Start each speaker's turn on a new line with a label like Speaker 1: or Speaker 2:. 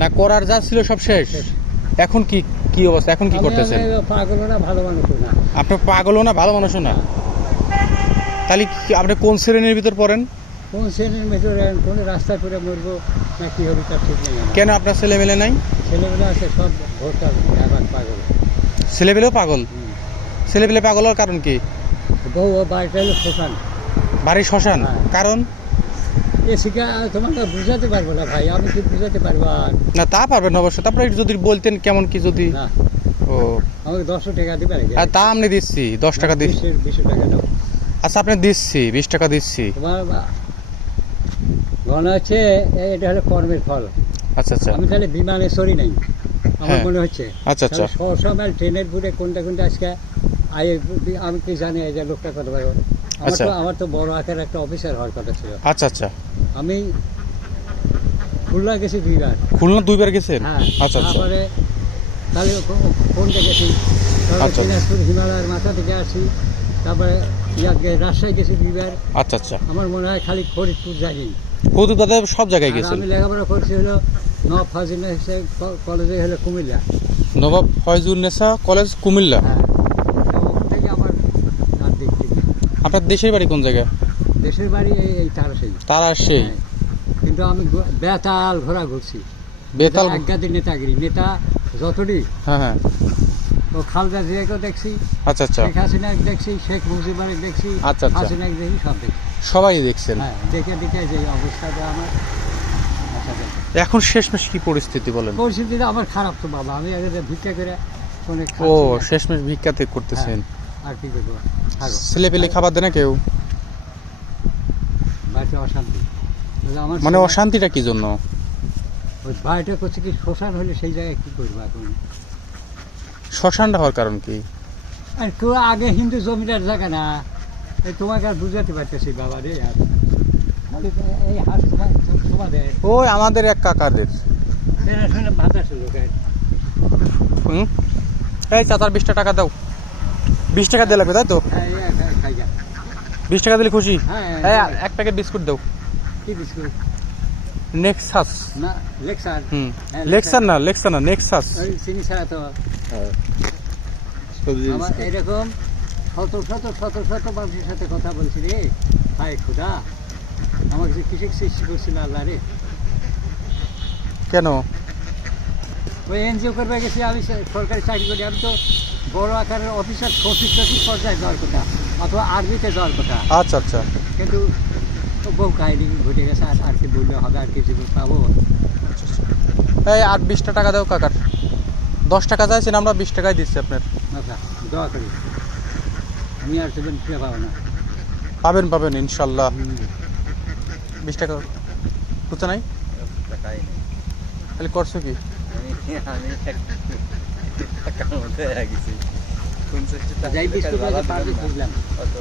Speaker 1: না করার যা ছিল সব শেষ? এখন কি কি অবস্থা? এখন কি করতেছেন?
Speaker 2: আমি পাগল না ভালো মানুষ না।
Speaker 1: আপনার পাগলও না ভালো মানুষও না? তাহলে কি আপনি কোন শ্রেণির ভিতর পড়েন?
Speaker 2: কোন শ্রেণির ভিতরে কোন রাস্তায় করে মরবো না কি হবে তার ঠিক নেই
Speaker 1: কেন আপনার ছেলে মেলে নাই?
Speaker 2: ছেলেগুলো আছে সব ভোটটা এবার পাগল।
Speaker 1: ছেলেপেলেও পাগল?
Speaker 2: হুম।
Speaker 1: ছেলেপেলে পাগল হওয়ার কারণ কি?
Speaker 2: বউ বাড়িটা হলো শোষণ
Speaker 1: বাড়ি শ্মশান?
Speaker 2: হ্যাঁ।
Speaker 1: কারণ?
Speaker 2: এ তোমাকে বুঝাতে পারব না ভাই আমি কি বুঝাতে পারব
Speaker 1: না তা পারবেন তারপরে যদি বলতেন কেমন কি যদি।
Speaker 2: না।
Speaker 1: ও।
Speaker 2: আমাকে দশশো টাকা দিবে
Speaker 1: আর তা আপনি দিচ্ছি দশ টাকা দিচ্ছি।
Speaker 2: বিশ টাকা দাও।
Speaker 1: আচ্ছা আপনি দিচ্ছি বিশ টাকা দিচ্ছি।
Speaker 2: তোমার মনে হচ্ছে এটা হলো কর্মের ফল।
Speaker 1: আচ্ছা আচ্ছা।
Speaker 2: আমি তাহলে বিমানে সরি নাই আমার
Speaker 1: হ্যাঁ।
Speaker 2: মনে হচ্ছে।
Speaker 1: আচ্ছা আচ্ছা।
Speaker 2: মাইল ট্রেনের ঘুরে কোনটা কোনটা আজকে আমি কি জানি এই যে লোকটা কথা বলব
Speaker 1: আচ্ছা।
Speaker 2: আমার তো বড় আকার একটা অফিসার হওয়ার কথা ছিল।
Speaker 1: আচ্ছা আচ্ছা।
Speaker 2: আমি খুলনা গেছি দুইবার।
Speaker 1: খুলনা দুইবার গেছেন?
Speaker 2: হ্যাঁ
Speaker 1: আচ্ছা আচ্ছা।
Speaker 2: তারপরে তাহলে কোনটা গেছি
Speaker 1: আচ্ছা।
Speaker 2: দিনাজপুর হিমালয়ের মাথা থেকে আসি। তারপরে ইয়াকে রাজশাহী গেছি দুইবার।
Speaker 1: আচ্ছা আচ্ছা।
Speaker 2: আমার মনে হয় খালি ফরিদপুর যাইনি
Speaker 1: কৌতুক দাদা সব জায়গায় গেছেন?
Speaker 2: আমি লেখাপড়া করছি হলো নব ফাজিল কলেজে হলো কুমিল্লা।
Speaker 1: নবাব ফয়জুন্নেসা কলেজ কুমিল্লা?
Speaker 2: হ্যাঁ তো ওখান থেকে আমার আর দেখতে নেই।
Speaker 1: আপনার দেশের বাড়ি কোন জায়গায়?
Speaker 2: দেশের বাড়ি এই তারসেই
Speaker 1: তারা সেই
Speaker 2: হ্যাঁ। কিন্তু আমি বেতাল ঘোরা ঘুরছি।
Speaker 1: বেতাল
Speaker 2: একগাদি নেতাগিরি। নেতা যতটি।
Speaker 1: হ্যাঁ হ্যাঁ।
Speaker 2: ও খালদা জিয়াকেও দেখছি।
Speaker 1: আচ্ছা আচ্ছা।
Speaker 2: শেখ হাসিনাকে দেখছি শেখ মুজিবারে দেখছি
Speaker 1: আচ্ছা, আচ্ছা।
Speaker 2: হাসিনাকে দেখি সব দেখছি।
Speaker 1: সবাই দেখছেন?
Speaker 2: হ্যাঁ দেখে দেখে যে অবস্থাটা আমার। আচ্ছা,
Speaker 1: এখন শেষমেশ কি পরিস্থিতি বলেন?
Speaker 2: পরিস্থিতিটা আমার খারাপ তো বাবা। আমি আগে ভিক্ষা করে
Speaker 1: ও শেষমেশ ভিক্ষাতে করতেছেন।
Speaker 2: আর কি করব?
Speaker 1: ছেলে পেলে খাবার দেয় না কেউ?
Speaker 2: বাড়িতে অশান্তি।
Speaker 1: মানে অশান্তিটা কি জন্য?
Speaker 2: ওই বাড়িটা করছে কি শ্মশান হলে সেই জায়গায় কি করব এখন?
Speaker 1: শ্মশানটা হওয়ার কারণ কি?
Speaker 2: আর তো আগে হিন্দু জমিদার জায়গা না। এই তোমাকে আর বুঝাতে পারতেছি বাবা রে আর। এই হাত তোমার তোমাদের
Speaker 1: ওই আমাদের এক কাকাদের।
Speaker 2: ভাতা
Speaker 1: হুম? এই চাচার বিশটা টাকা দাও। বিশ টাকা দিয়ে লাগবে তাই তো?
Speaker 2: হ্যাঁ।
Speaker 1: বিশ টাকা দিলে খুশি?
Speaker 2: হ্যাঁ
Speaker 1: এই আর এক প্যাকেট বিস্কুট দাও।
Speaker 2: কি বিস্কুট?
Speaker 1: নেক্সাস
Speaker 2: না লেকচার
Speaker 1: হুম।
Speaker 2: হ্যাঁ,
Speaker 1: লেক্সার না লেক্সার না নেক্সাস
Speaker 2: ওই চিনি ছাড়া তো। আমার এরকম শত শত শত শত মানুষের সাথে কথা বলছি রে। হায় খুদা। আমাকে যে কিসে সৃষ্টি করছিল আল্লাহ রে?
Speaker 1: কেন?
Speaker 2: ওই এনজিও করবে গেছি আমি সরকারি চাকরি করি আমি তো বড় আকারের অফিসার সচিব সচিব পর্যায়ে যাওয়ার কথা অথবা আর্মিতে যাওয়ার কথা
Speaker 1: আচ্ছা আচ্ছা
Speaker 2: কিন্তু তো বহু কাহিনী ঘটে গেছে আর আর কি বললে হবে আর কিছু পাবো
Speaker 1: এই আর বিশটা টাকা দাও কাকার দশ টাকা চাইছেন আমরা বিশ টাকাই দিচ্ছি আপনার
Speaker 2: আচ্ছা দোয়া করি আমি আর সেদিন ফিরে পাবো না
Speaker 1: পাবেন পাবেন ইনশাল্লাহ বিশ টাকা বুঝতে নাই তাহলে করছ কি
Speaker 2: যাই বিস্কুট আছে পারবে বুঝলাম
Speaker 3: অত